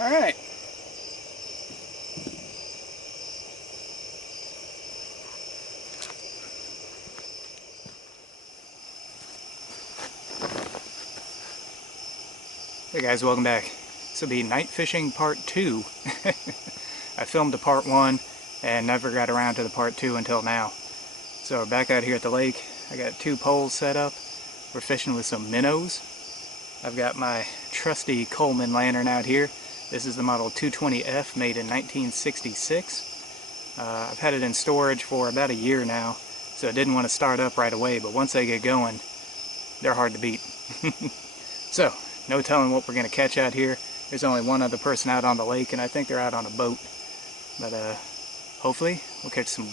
Alright. Hey guys, welcome back. This will be night fishing part 2. I filmed the part 1 and never got around to the part 2 until now. So we're back out here at the lake. I got 2 poles set up. We're fishing with some minnows. I've got my trusty Coleman lantern out here. This is the model 220F, made in 1966. I've had it in storage for about a year now, so I didn't want to start up right away, but once they get going, they're hard to beat. So, no telling what we're going to catch out here. There's only one other person out on the lake, and I think they're out on a boat. But hopefully we'll catch some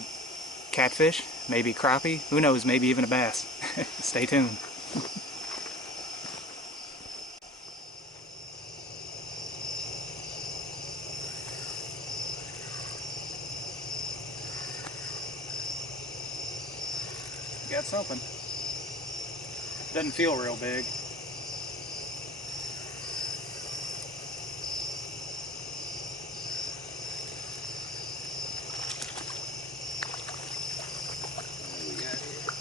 catfish, maybe crappie, who knows, maybe even a bass. Stay tuned. Got something. Doesn't feel real big. What do we got here?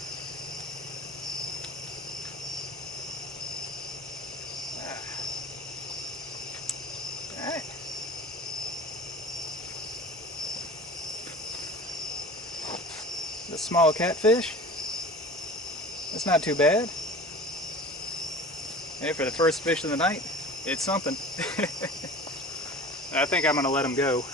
Alright. The small catfish. That's not too bad. And for the first fish of the night, it's something. I think I'm going to let him go.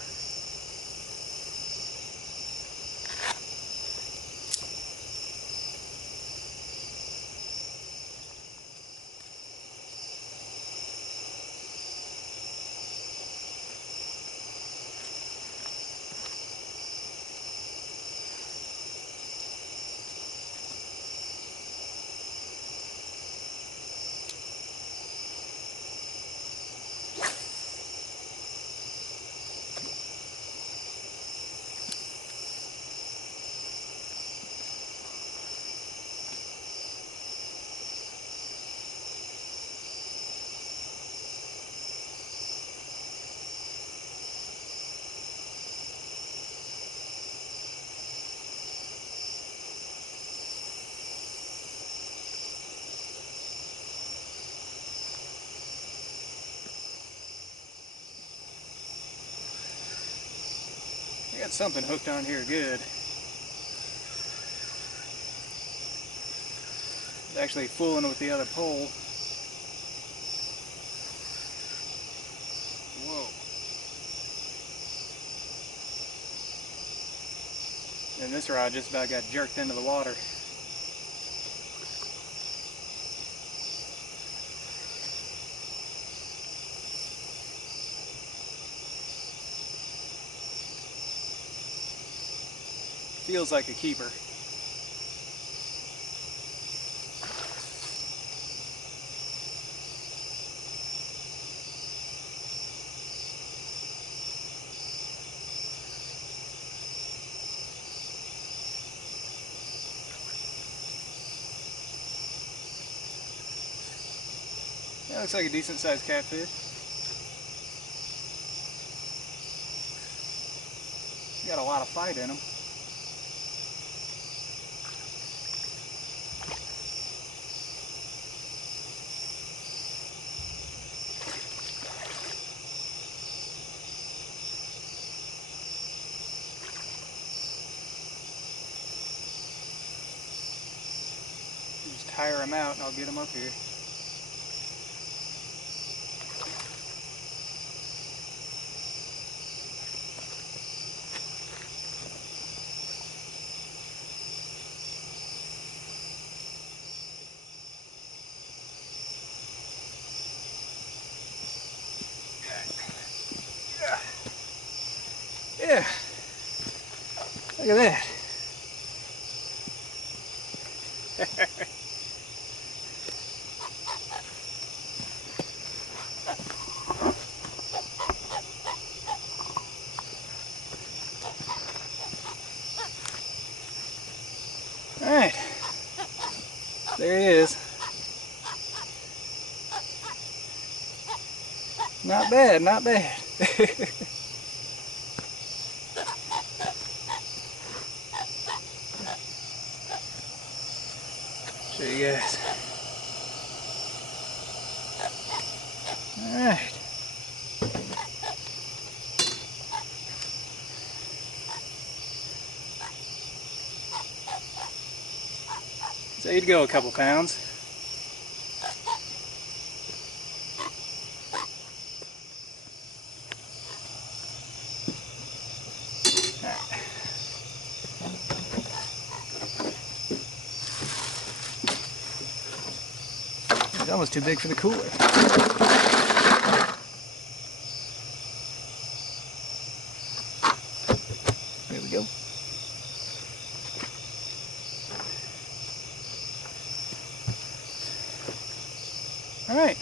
I got something hooked on here good. It's actually fooling with the other pole. Whoa. And this rod just about got jerked into the water. Feels like a keeper. That looks like a decent sized catfish. Got a lot of fight in him. Just tire him out and I'll get him up here. Yeah, look at that. Alright, there he is. Not bad, not bad. Show you guys. Alright. So he'd go a couple pounds. It's almost too big for the cooler. There we go. All right.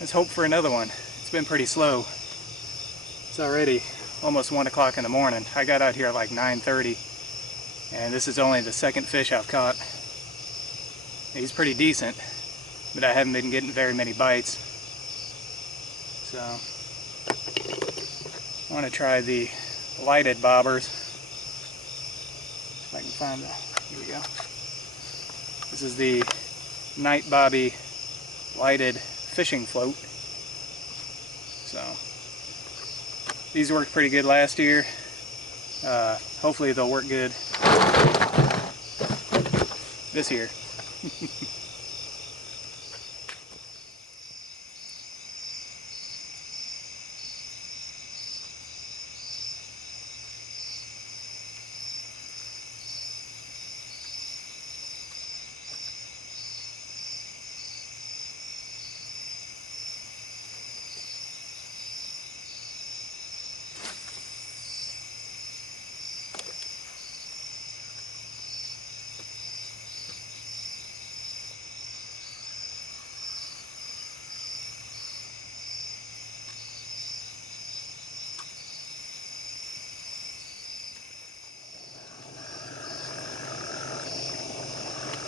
Let's hope for another one. It's been pretty slow. It's already almost 1 o'clock in the morning. I got out here at like 9:30, and this is only the second fish I've caught. He's pretty decent, but I haven't been getting very many bites. So I want to try the lighted bobbers. If I can find the, here we go. This is the Night Bobby lighted fishing float. So these worked pretty good last year. Hopefully they'll work good this year.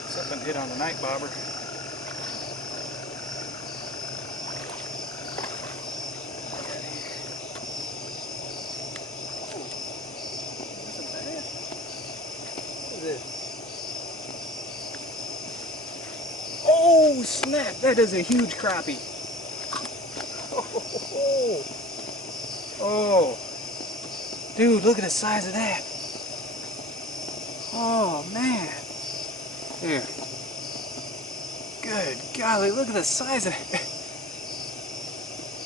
Something hit on the night bobber. Oh snap! That is a huge crappie. Oh, dude, look at the size of that. Oh man. Here. Good golly, look at the size of it.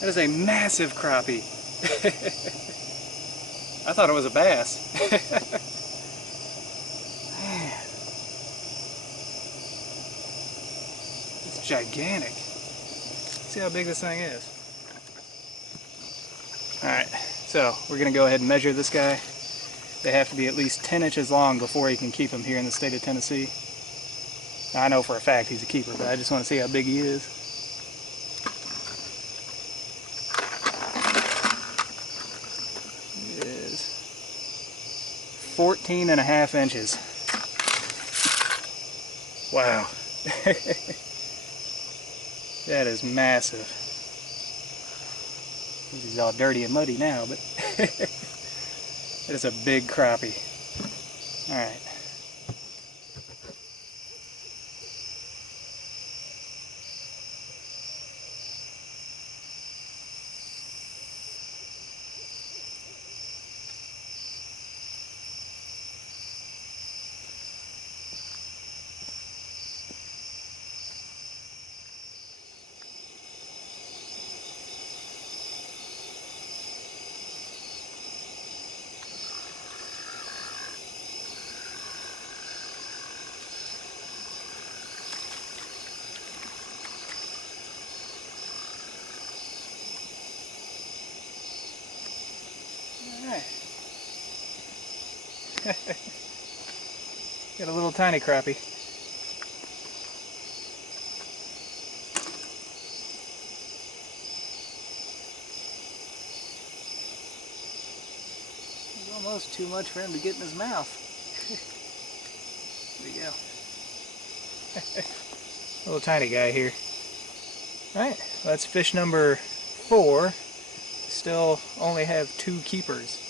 That is a massive crappie. I thought it was a bass. Man. It's gigantic. See how big this thing is. Alright, so we're going to go ahead and measure this guy. They have to be at least 10 inches long before you can keep them here in the state of Tennessee. Now, I know for a fact he's a keeper, but I just want to see how big he is. He is 14.5 inches. Wow. That is massive. He's all dirty and muddy now, but that is a big crappie. Alright. Got a little tiny crappie. It's almost too much for him to get in his mouth. There you go. Little tiny guy here. Alright, that's fish number 4. Still only have 2 keepers.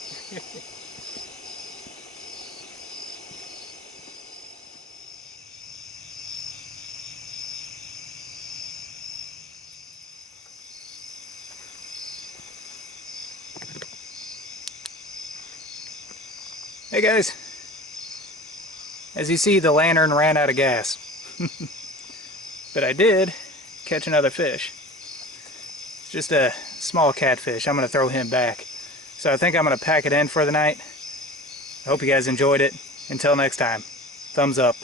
Hey guys, as you see, the lantern ran out of gas. But I did catch another fish. It's just a small catfish. I'm going to throw him back. So I think I'm going to pack it in for the night. I hope you guys enjoyed it. Until next time, thumbs up.